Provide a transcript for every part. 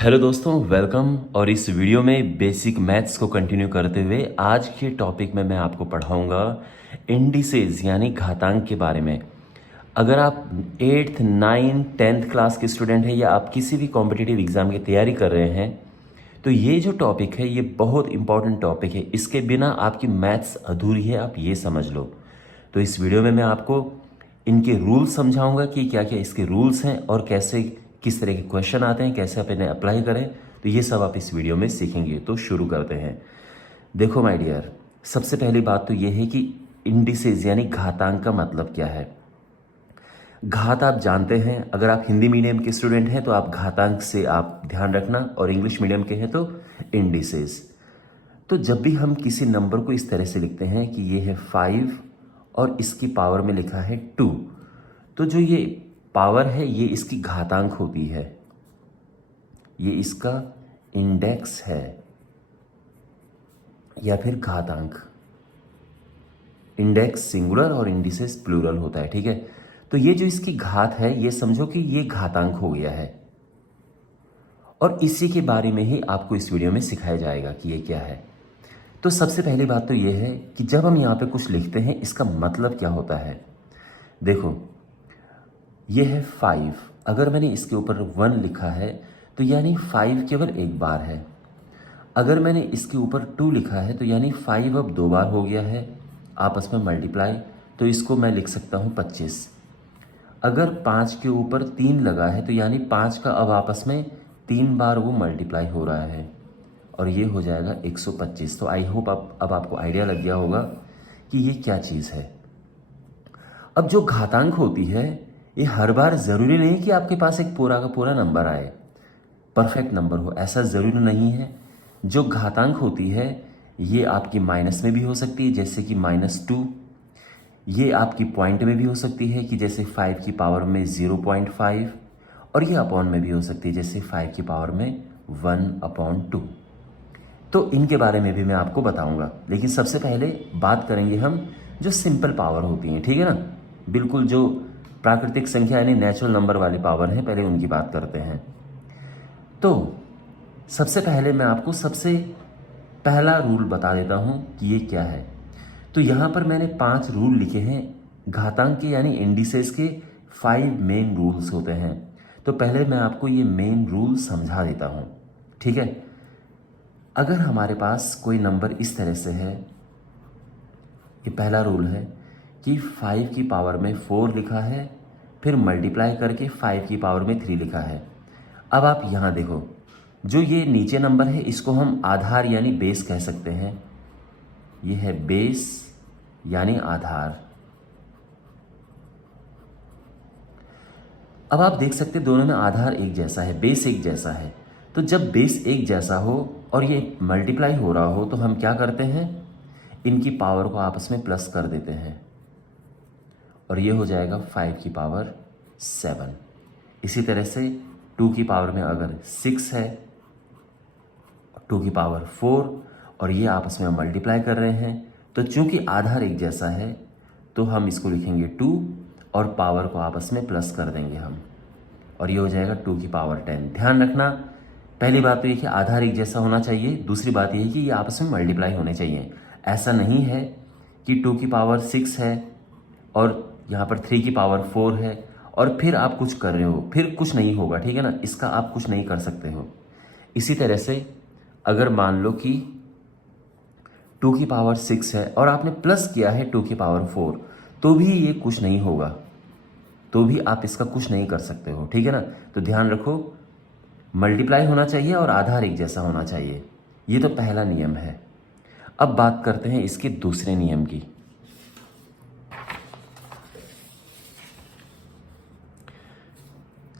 Hello दोस्तों, welcome. और इस वीडियो में बेसिक मैथ्स को कंटिन्यू करते हुए आज के टॉपिक में मैं आपको पढ़ाऊंगा इंडिसेस यानी घातांक के बारे में। अगर आप 8th 9th 10th क्लास के स्टूडेंट हैं या आप किसी भी कॉम्पिटिटिव एग्ज़ाम की तैयारी कर रहे हैं तो ये जो टॉपिक है ये बहुत इंपॉर्टेंट टॉपिक है। इसके बिना आपकी मैथ्स अधूरी है, आप ये समझ लो। तो इस वीडियो में मैं आपको इनके रूल्स समझाऊंगा कि क्या क्या इसके रूल्स हैं और कैसे किस तरह के क्वेश्चन आते हैं, कैसे आप इन्हें अप्लाई करें। तो ये सब आप इस वीडियो में सीखेंगे। तो शुरू करते हैं। देखो माय डियर, सबसे पहली बात तो ये है कि इंडिसेस यानी घातांक का मतलब क्या है। घात आप जानते हैं, अगर आप हिंदी मीडियम के स्टूडेंट हैं तो आप घातांक से आप ध्यान रखना, और इंग्लिश मीडियम के हैं तो इंडिसेस। तो जब भी हम किसी नंबर को इस तरह से लिखते हैं कि ये है 5 और इसकी पावर में लिखा है 2, तो जो ये पावर है ये इसकी घातांक होती है, ये इसका इंडेक्स है या फिर घातांक। इंडेक्स सिंगुलर और इंडिसेस प्लूरल होता है, ठीक है। तो ये जो इसकी घात है ये समझो कि ये घातांक हो गया है, और इसी के बारे में ही आपको इस वीडियो में सिखाया जाएगा कि ये क्या है। तो सबसे पहली बात तो ये है कि जब हम यहाँ पे कुछ लिखते हैं इसका मतलब क्या होता है। देखो, ये है 5, अगर मैंने इसके ऊपर 1 लिखा है तो यानी 5 केवल एक बार है। अगर मैंने इसके ऊपर 2 लिखा है तो यानी 5 अब 2 बार हो गया है, आपस में मल्टीप्लाई, तो इसको मैं लिख सकता हूँ 25। अगर 5 के ऊपर 3 लगा है तो यानी 5 का अब आपस में 3 बार वो मल्टीप्लाई हो रहा है, और ये हो जाएगा 125। तो आई होप अब आपको आइडिया लग गया होगा कि ये क्या चीज़ है। अब जो घातांक होती है ये हर बार ज़रूरी नहीं कि आपके पास एक पूरा का पूरा नंबर आए, परफेक्ट नंबर हो, ऐसा ज़रूरी नहीं है। जो घातांक होती है ये आपकी माइनस में भी हो सकती है, जैसे कि -2। ये आपकी पॉइंट में भी हो सकती है कि जैसे 5 की पावर में 0.5, और ये अपॉन में भी हो सकती है जैसे 5 की पावर में 1/2। तो इनके बारे में भी मैं आपको बताऊंगा, लेकिन सबसे पहले बात करेंगे हम जो सिंपल पावर होती हैं, ठीक है ना। बिल्कुल जो प्राकृतिक संख्या यानी नेचुरल नंबर वाली पावर है, पहले उनकी बात करते हैं। तो सबसे पहले मैं आपको सबसे पहला रूल बता देता हूं कि ये क्या है। तो यहाँ पर मैंने 5 रूल लिखे हैं घातांक के यानी इंडिसेस के। 5 मेन रूल्स होते हैं। तो पहले मैं आपको ये मेन रूल समझा देता हूँ, ठीक है। अगर हमारे पास कोई नंबर इस तरह से है, ये पहला रूल है कि 5 की पावर में 4 लिखा है, फिर मल्टीप्लाई करके 5 की पावर में 3 लिखा है। अब आप यहाँ देखो, जो ये नीचे नंबर है इसको हम आधार यानी बेस कह सकते हैं। ये है बेस यानी आधार। अब आप देख सकते हैं दोनों में आधार एक जैसा है, बेस एक जैसा है। तो जब बेस एक जैसा हो और ये मल्टीप्लाई हो रहा हो तो हम क्या करते हैं, इनकी पावर को आपस में प्लस कर देते हैं, और ये हो जाएगा 5 की पावर 7। इसी तरह से 2 की पावर में अगर 6 है, 2 की पावर 4, और ये आपस में मल्टीप्लाई कर रहे हैं, तो चूंकि आधार एक जैसा है तो हम इसको लिखेंगे 2 और पावर को आपस में प्लस कर देंगे हम, और ये हो जाएगा 2 की पावर 10। ध्यान रखना, पहली बात तो ये कि आधार एक जैसा होना चाहिए, दूसरी बात ये है कि ये आपस में मल्टीप्लाई होने चाहिए। ऐसा नहीं है कि 2 की पावर 6 है और यहाँ पर 3 की पावर 4 है और फिर आप कुछ कर रहे हो, फिर कुछ नहीं होगा, ठीक है ना। इसका आप कुछ नहीं कर सकते हो। इसी तरह से अगर मान लो कि 2 की पावर 6 है और आपने प्लस किया है 2 की पावर 4, तो भी ये कुछ नहीं होगा, तो भी आप इसका कुछ नहीं कर सकते हो, ठीक है ना। तो ध्यान रखो, मल्टीप्लाई होना चाहिए और आधार एक जैसा होना चाहिए। ये तो पहला नियम है। अब बात करते हैं इसके दूसरे नियम की।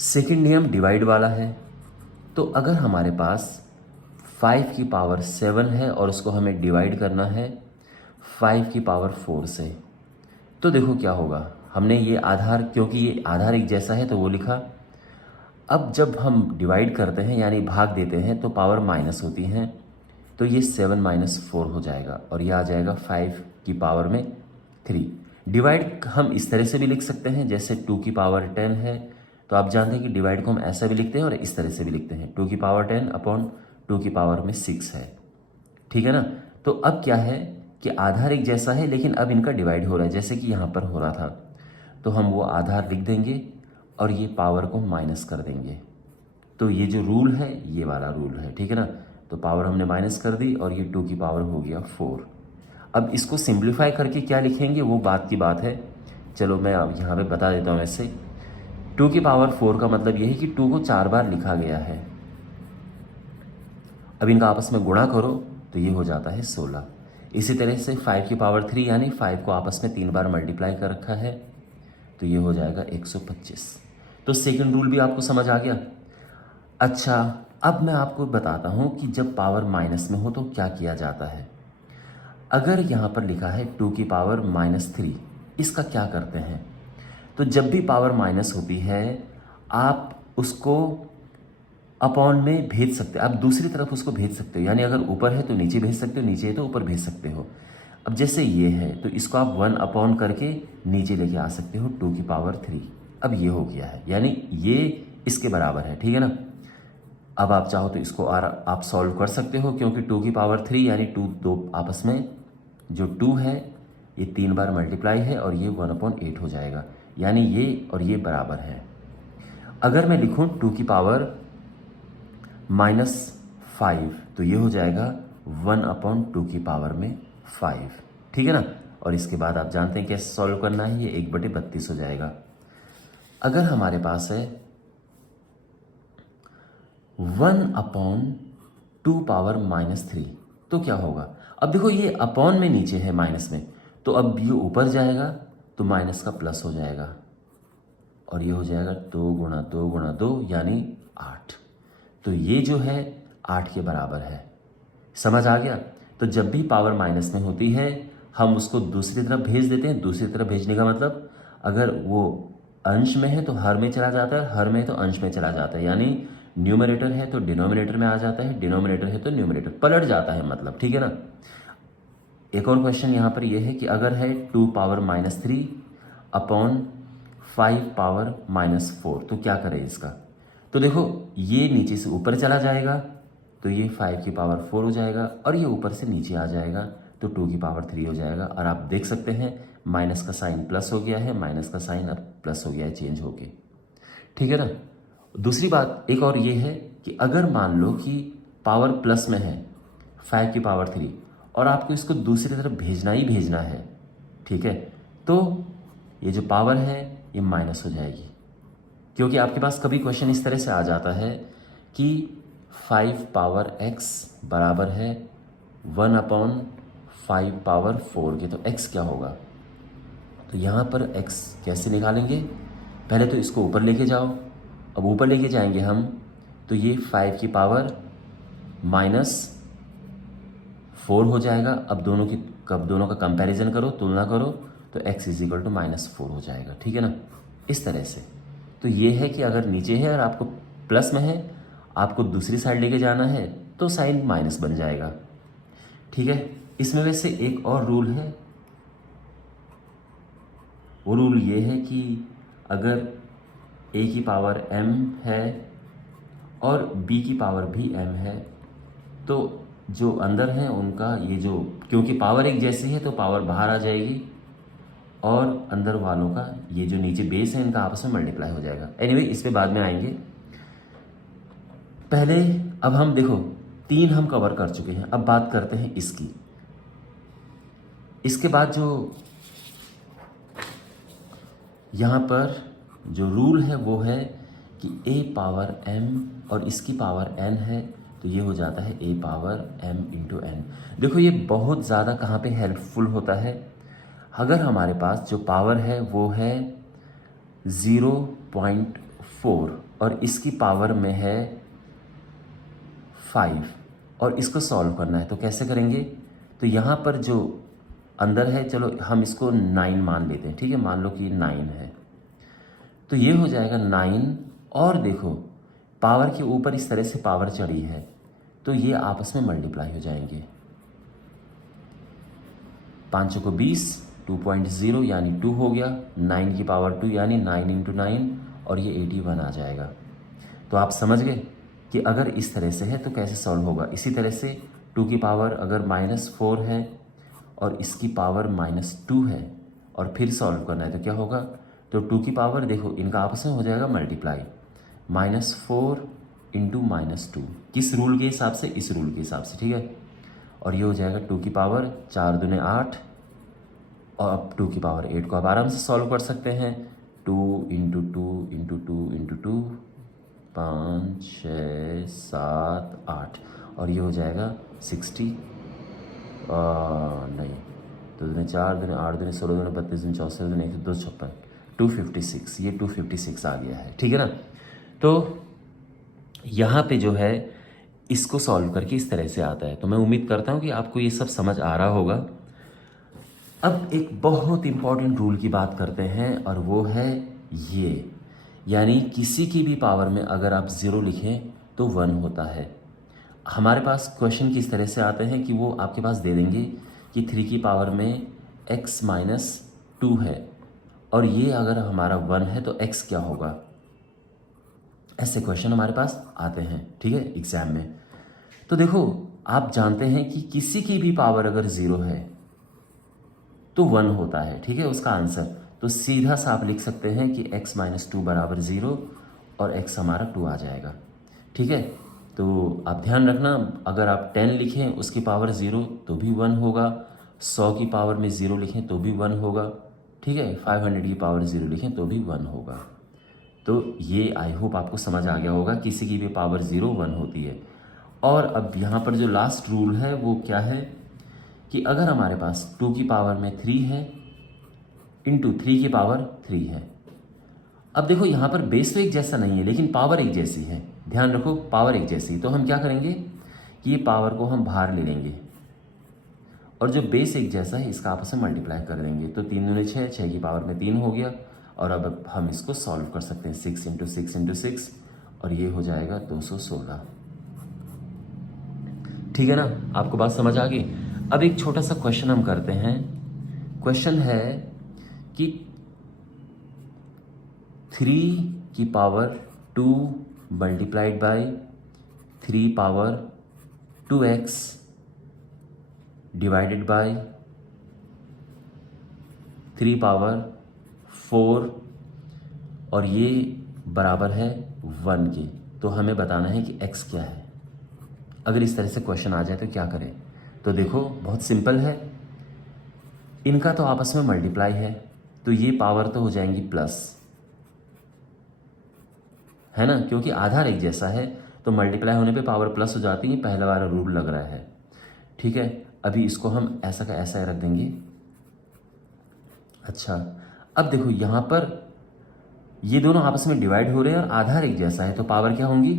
सेकंड नियम डिवाइड वाला है। तो अगर हमारे पास 5 की पावर 7 है और उसको हमें डिवाइड करना है 5 की पावर 4 से, तो देखो क्या होगा। हमने ये आधार, क्योंकि ये आधार एक जैसा है तो वो लिखा। अब जब हम डिवाइड करते हैं यानी भाग देते हैं तो पावर माइनस होती हैं, तो ये 7 - 4 हो जाएगा, और ये आ जाएगा 5 की पावर में 3। डिवाइड हम इस तरह से भी लिख सकते हैं, जैसे 2 की पावर 10 है, तो आप जानते हैं कि डिवाइड को हम ऐसा भी लिखते हैं और इस तरह से भी लिखते हैं, 2 की पावर 10 अपॉन 2 की पावर में 6 है, ठीक है ना। तो अब क्या है कि आधार एक जैसा है, लेकिन अब इनका डिवाइड हो रहा है, जैसे कि यहाँ पर हो रहा था। तो हम वो आधार लिख देंगे और ये पावर को माइनस कर देंगे। तो ये जो रूल है ये वाला रूल है, ठीक है ना। तो पावर हमने माइनस कर दी और ये 2 की पावर हो गया 4। अब इसको सिंप्लीफाई करके क्या लिखेंगे वो बात की बात है। चलो मैं अब यहाँ पे बता देता हूँ। ऐसे 2 की पावर 4 का मतलब ये है कि 2 को 4 बार लिखा गया है। अब इनका आपस में गुणा करो तो ये हो जाता है 16। इसी तरह से 5 की पावर 3 यानी 5 को आपस में 3 बार मल्टीप्लाई कर रखा है, तो ये हो जाएगा 125। तो सेकंड रूल भी आपको समझ आ गया। अच्छा, अब मैं आपको बताता हूँ कि जब पावर माइनस में हो तो क्या किया जाता है। अगर यहाँ पर लिखा है 2 की पावर -3, इसका क्या करते हैं। तो जब भी पावर माइनस होती है आप उसको अपॉन में भेज सकते हो, आप दूसरी तरफ उसको भेज सकते हो, यानी अगर ऊपर है तो नीचे भेज सकते हो, नीचे है तो ऊपर भेज सकते हो। अब जैसे ये है तो इसको आप 1 अपॉन करके नीचे लेके आ सकते हो 2 की पावर 3। अब ये हो गया है, यानी ये इसके बराबर है, ठीक है ना। अब आप चाहो तो इसको आप सॉल्व कर सकते हो, क्योंकि 2 की पावर 3 यानी 2 दो आपस में जो 2 है ये 3 बार मल्टीप्लाई है और ये 1/8 हो जाएगा, यानी ये और ये बराबर है। अगर मैं लिखूं 2 की पावर -5 तो ये हो जाएगा 1/2 की पावर में 5, ठीक है ना। और इसके बाद आप जानते हैं कैसे सॉल्व करना है, ये 1/32 हो जाएगा। अगर हमारे पास है 1/2 पावर -3 तो क्या होगा। अब देखो ये अपॉन में नीचे है माइनस में, तो अब ये ऊपर जाएगा तो माइनस का प्लस हो जाएगा और ये हो जाएगा 2 गुणा 2 गुणा 2 यानी 8। तो ये जो है 8 के बराबर है। समझ आ गया। तो जब भी पावर माइनस में होती है हम उसको दूसरी तरफ भेज देते हैं। दूसरी तरफ भेजने का मतलब अगर वो अंश में है तो हर में चला जाता है, हर में है तो अंश में चला जाता है, यानी न्यूमरेटर है तो डिनोमिनेटर में आ जाता है, डिनोमिनेटर है तो न्यूमरेटर पलट जाता है, मतलब, ठीक है ना। एक और क्वेश्चन यहाँ पर यह है कि अगर है 2 पावर -3 अपॉन 5 पावर -4 तो क्या करें इसका। तो देखो ये नीचे से ऊपर चला जाएगा तो ये 5 की पावर 4 हो जाएगा और ये ऊपर से नीचे आ जाएगा तो 2 की पावर 3 हो जाएगा। और आप देख सकते हैं माइनस का साइन प्लस हो गया है, माइनस का साइन अब प्लस हो गया है, चेंज होके, ठीक है ना। दूसरी बात एक और ये है कि अगर मान लो कि पावर प्लस में है 5 की पावर 3 और आपको इसको दूसरी तरफ भेजना ही भेजना है, ठीक है, तो ये जो पावर है ये माइनस हो जाएगी, क्योंकि आपके पास कभी क्वेश्चन इस तरह से आ जाता है कि 5 पावर x बराबर है 1/5 पावर 4 के, तो x क्या होगा। तो यहाँ पर x कैसे निकालेंगे, पहले तो इसको ऊपर लेके जाओ। अब ऊपर लेके जाएंगे हम तो ये 5 की पावर -4 हो जाएगा। अब दोनों का कंपैरिजन करो, तुलना करो, तो x = -4 हो जाएगा, ठीक है ना, इस तरह से। तो ये है कि अगर नीचे है और आपको प्लस में है, आपको दूसरी साइड लेके जाना है तो साइन माइनस बन जाएगा, ठीक है। इसमें वैसे एक और रूल है, वो रूल ये है कि अगर a की पावर m है और b की पावर भी m है तो जो अंदर है उनका ये जो, क्योंकि पावर एक जैसी है तो पावर बाहर आ जाएगी और अंदर वालों का ये जो नीचे बेस है इनका आपस में मल्टीप्लाई हो जाएगा। एनीवे इस पे बाद में आएंगे। पहले अब हम देखो 3 हम कवर कर चुके हैं, अब बात करते हैं इसकी। इसके बाद जो यहाँ पर जो रूल है वो है कि a पावर m और इसकी पावर n है तो ये हो जाता है a पावर m × n। देखो ये बहुत ज़्यादा कहाँ पे हेल्पफुल होता है, अगर हमारे पास जो पावर है वो है 0.4 और इसकी पावर में है 5 और इसको सॉल्व करना है तो कैसे करेंगे। तो यहाँ पर जो अंदर है, चलो हम इसको 9 मान लेते हैं, ठीक है, मान लो कि 9 है तो ये हो जाएगा 9। और देखो पावर के ऊपर इस तरह से पावर चढ़ी है तो ये आपस में मल्टीप्लाई हो जाएंगे। 5 को 20, 2.0 यानी 2 हो गया, 9 की पावर 2 यानी 9 × 9 और ये 81 आ जाएगा। तो आप समझ गए कि अगर इस तरह से है तो कैसे सॉल्व होगा। इसी तरह से 2 की पावर अगर -4 है और इसकी पावर -2 है और फिर सॉल्व करना है तो क्या होगा, तो 2 की पावर देखो इनका आपस में हो जाएगा मल्टीप्लाई, -4 इंटू -2, किस रूल के हिसाब से, इस रूल के हिसाब से, ठीक है। और ये हो जाएगा 2 की पावर 4 दूने 8 और अब 2 की पावर 8 को आप आराम से सॉल्व कर सकते हैं। 2 इंटू 2 इंटू 2 इंटू 2, 5 6 7 8 और ये हो जाएगा 60 नहीं, 2 दूने 4 दूने 8 दूने 16 दूने 32 दूने 64 दूने 1 2 56, 256, ये 256 आ गया है, ठीक है ना। तो यहाँ पे जो है इसको सॉल्व करके इस तरह से आता है। तो मैं उम्मीद करता हूँ कि आपको ये सब समझ आ रहा होगा। अब एक बहुत इंपॉर्टेंट रूल की बात करते हैं और वो है ये, यानी किसी की भी पावर में अगर आप 0 लिखें तो 1 होता है। हमारे पास क्वेश्चन किस तरह से आते हैं कि वो आपके पास दे देंगे कि 3 की पावर में x - 2 है और ये अगर हमारा 1 है तो x क्या होगा, ऐसे क्वेश्चन हमारे पास आते हैं, ठीक है, एग्जाम में। तो देखो आप जानते हैं कि किसी की भी पावर अगर 0 है तो 1 होता है, ठीक है, उसका आंसर। तो सीधा सा आप लिख सकते हैं कि x - 2 बराबर 0 और x हमारा 2 आ जाएगा, ठीक है। तो आप ध्यान रखना, अगर आप 10 लिखें उसकी पावर 0 तो भी 1 होगा, 100 की पावर में 0 लिखें तो भी 1 होगा, ठीक है, 500 की पावर 0 लिखें तो भी 1 होगा। तो ये आई होप आपको समझ आ गया होगा, किसी की भी पावर 0 1 होती है। और अब यहाँ पर जो लास्ट रूल है वो क्या है कि अगर हमारे पास 2 की पावर में 3 है इंटू 3 की पावर 3 है। अब देखो यहाँ पर बेस तो एक जैसा नहीं है लेकिन पावर एक जैसी है, ध्यान रखो पावर एक जैसी। तो हम क्या करेंगे कि ये पावर को हम बाहर ले लेंगे और जो बेस एक जैसा है इसका आपस में मल्टीप्लाई कर देंगे। तो 3 दूने 6, 6 की पावर में 3 हो गया और अब हम इसको सॉल्व कर सकते हैं 6 इंटू 6 इंटू 6 और ये हो जाएगा 216, ठीक है ना। आपको बात समझ आ गई। अब एक छोटा सा क्वेश्चन हम करते हैं। क्वेश्चन है कि 3 की power 2 multiplied by 3 power 2x divided by 3 power 4 और ये बराबर है 1 के। तो हमें बताना है कि x क्या है। अगर इस तरह से क्वेश्चन आ जाए तो क्या करें। तो देखो बहुत सिंपल है, इनका तो आपस में मल्टीप्लाई है तो ये पावर तो हो जाएंगी प्लस, है ना, क्योंकि आधार एक जैसा है तो मल्टीप्लाई होने पे पावर प्लस हो जाती है। पहला वाला रूल लग रहा है, ठीक है। अभी इसको हम ऐसा का ऐसा रख देंगे। अच्छा अब देखो यहाँ पर ये दोनों आपस में डिवाइड हो रहे हैं और आधार एक जैसा है तो पावर क्या होंगी,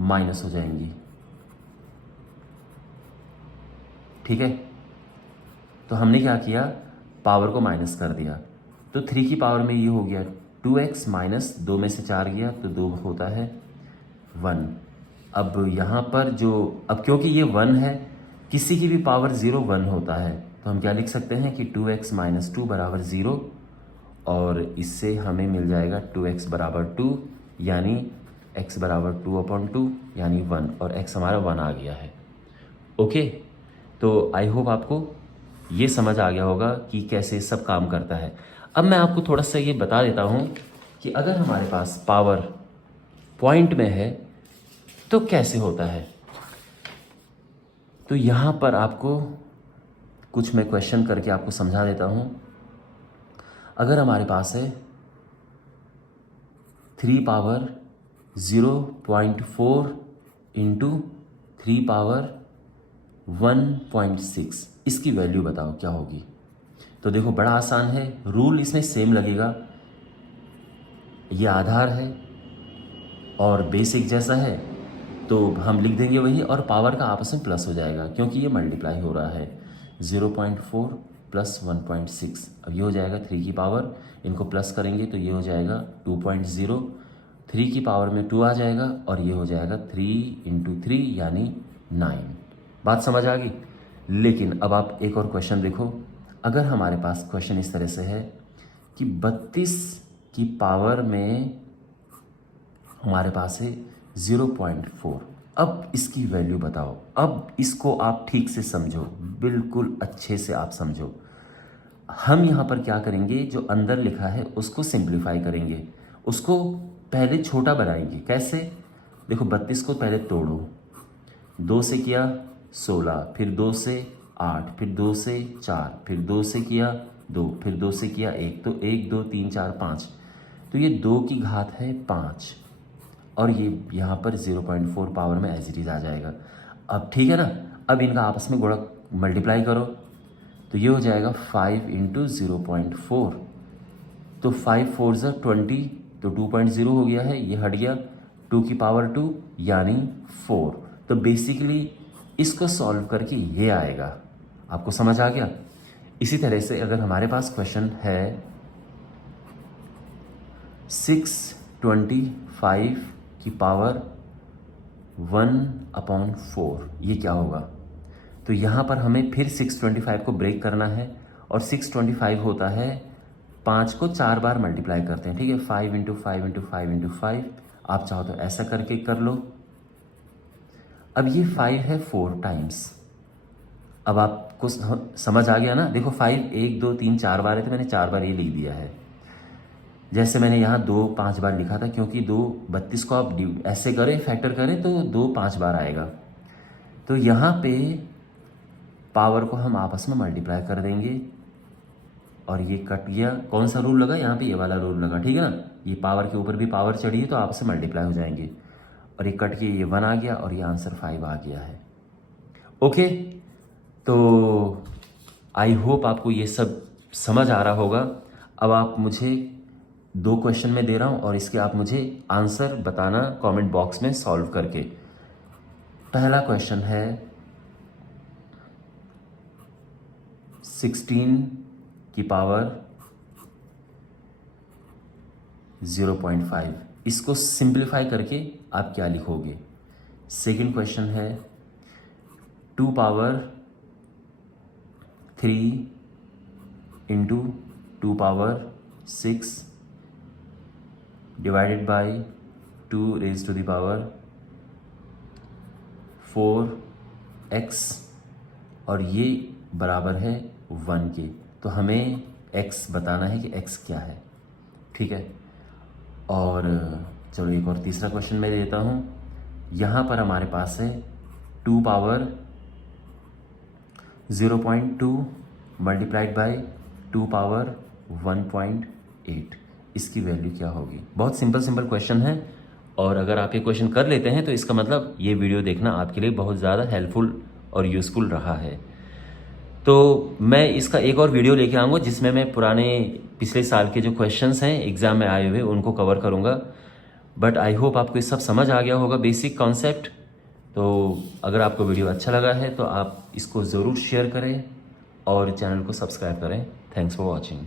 माइनस हो जाएंगी, ठीक है। तो हमने क्या किया, पावर को माइनस कर दिया। तो 3 की पावर में ये हो गया 2x माइनस 2 में से 4 गया तो 2 होता है 1। अब यहाँ पर जो, अब क्योंकि ये 1 है, किसी की भी पावर 0 1 होता है तो हम क्या लिख सकते हैं कि 2x - 2 बराबर 0 और इससे हमें मिल जाएगा 2x बराबर 2 यानी x बराबर 2/2 यानी 1 और x हमारा 1 आ गया है। ओके, तो आई होप आपको ये समझ आ गया होगा कि कैसे सब काम करता है। अब मैं आपको थोड़ा सा ये बता देता हूँ कि अगर हमारे पास पावर पॉइंट में है तो कैसे होता है। तो यहाँ पर आपको कुछ मैं क्वेश्चन करके आपको समझा देता हूँ। अगर हमारे पास है 3 पावर 0.4 इंटू 3 पावर 1.6, इसकी वैल्यू बताओ क्या होगी। तो देखो बड़ा आसान है, रूल इसमें सेम लगेगा। ये आधार है और बेस एक जैसा है तो हम लिख देंगे वही और पावर का आपस में प्लस हो जाएगा क्योंकि ये मल्टीप्लाई हो रहा है। 0.4 प्लस 1.6, अब ये हो जाएगा 3 की पावर, इनको प्लस करेंगे तो ये हो जाएगा 2.0, 3 की पावर में 2 आ जाएगा और ये हो जाएगा 3 इंटू 3 यानी 9। बात समझ आ गई। लेकिन अब आप एक और क्वेश्चन देखो। अगर हमारे पास क्वेश्चन इस तरह से है कि 32 की पावर में हमारे पास है 0.4। अब इसकी वैल्यू बताओ। अब इसको आप ठीक से समझो, बिल्कुल अच्छे से आप समझो। हम यहाँ पर क्या करेंगे, जो अंदर लिखा है उसको सिंप्लीफाई करेंगे, उसको पहले छोटा बनाएंगे। कैसे? देखो 32 को पहले तोड़ो, 2 से किया 16, फिर 2 से 8, फिर 2 से 4, फिर 2 से किया 2, फिर 2 से किया 1, तो 1 2 3 4 5, तो ये 2 की घात है 5 और ये यहाँ पर 0.4 पावर में एज इट इज आ जाएगा। अब ठीक है ना, अब इनका आपस में गुणा मल्टीप्लाई करो तो ये हो जाएगा 5 इंटू 0.4, तो 5 4 ज़ा 20, तो 2.0 हो गया है, ये हट गया, 2 की पावर 2 यानी 4। तो बेसिकली इसको सॉल्व करके ये आएगा। आपको समझ आ गया? इसी तरह से अगर हमारे पास क्वेश्चन है 625 की पावर 1/4, ये क्या होगा? तो यहाँ पर हमें फिर 625 को ब्रेक करना है और 625 होता है 5 को 4 बार मल्टीप्लाई करते हैं, ठीक है, 5 इंटू 5 इंटू 5 इंटू 5। आप चाहो तो ऐसा करके कर लो। अब ये 5 है 4 टाइम्स। अब आपको समझ आ गया ना? देखो 5 1 2 3 4 बार है, तो मैंने 4 बार ये लिख दिया है। जैसे मैंने यहाँ 2 5 बार लिखा था, क्योंकि 2 32 को आप ऐसे करें, फैक्टर करें तो 2 5 बार आएगा। तो यहाँ पे पावर को हम आपस में मल्टीप्लाई कर देंगे और ये कट गया। कौन सा रूल लगा? यहाँ पे ये वाला रूल लगा, ठीक है ना? ये पावर के ऊपर भी पावर चढ़ी है तो आपस में मल्टीप्लाई हो जाएंगे और ये कट के ये 1 आ गया और ये आंसर 5 आ गया है। ओके, तो आई होप आपको ये सब समझ आ रहा होगा। अब आप मुझे 2 क्वेश्चन में दे रहा हूँ और इसके आप मुझे आंसर बताना कमेंट बॉक्स में सॉल्व करके। पहला क्वेश्चन है 16 की पावर 0.5, इसको सिंप्लीफाई करके आप क्या लिखोगे? सेकंड क्वेश्चन है 2 power 3 into 2 power 6 divided by 2 raise to the power 4x और ये बराबर है 1 के। तो हमें x बताना है कि x क्या है, ठीक है। और चलो एक और तीसरा क्वेश्चन मैं देता हूँ। यहाँ पर हमारे पास है 2 पावर 0.2 मल्टीप्लाइड बाई 2 पावर 1.8, इसकी वैल्यू क्या होगी? बहुत सिंपल क्वेश्चन है और अगर आप ये क्वेश्चन कर लेते हैं तो इसका मतलब ये वीडियो देखना आपके लिए बहुत ज़्यादा हेल्पफुल और यूज़फुल रहा है। तो मैं इसका एक और वीडियो लेके आऊँगा जिसमें मैं पुराने पिछले साल के जो क्वेश्चंस हैं एग्ज़ाम में आए हुए उनको कवर करूँगा। बट आई होप आपको ये सब समझ आ गया होगा, बेसिक कॉन्सेप्ट। तो अगर आपको वीडियो अच्छा लगा है तो आप इसको ज़रूर शेयर करें और चैनल को सब्सक्राइब करें। Thanks for watching.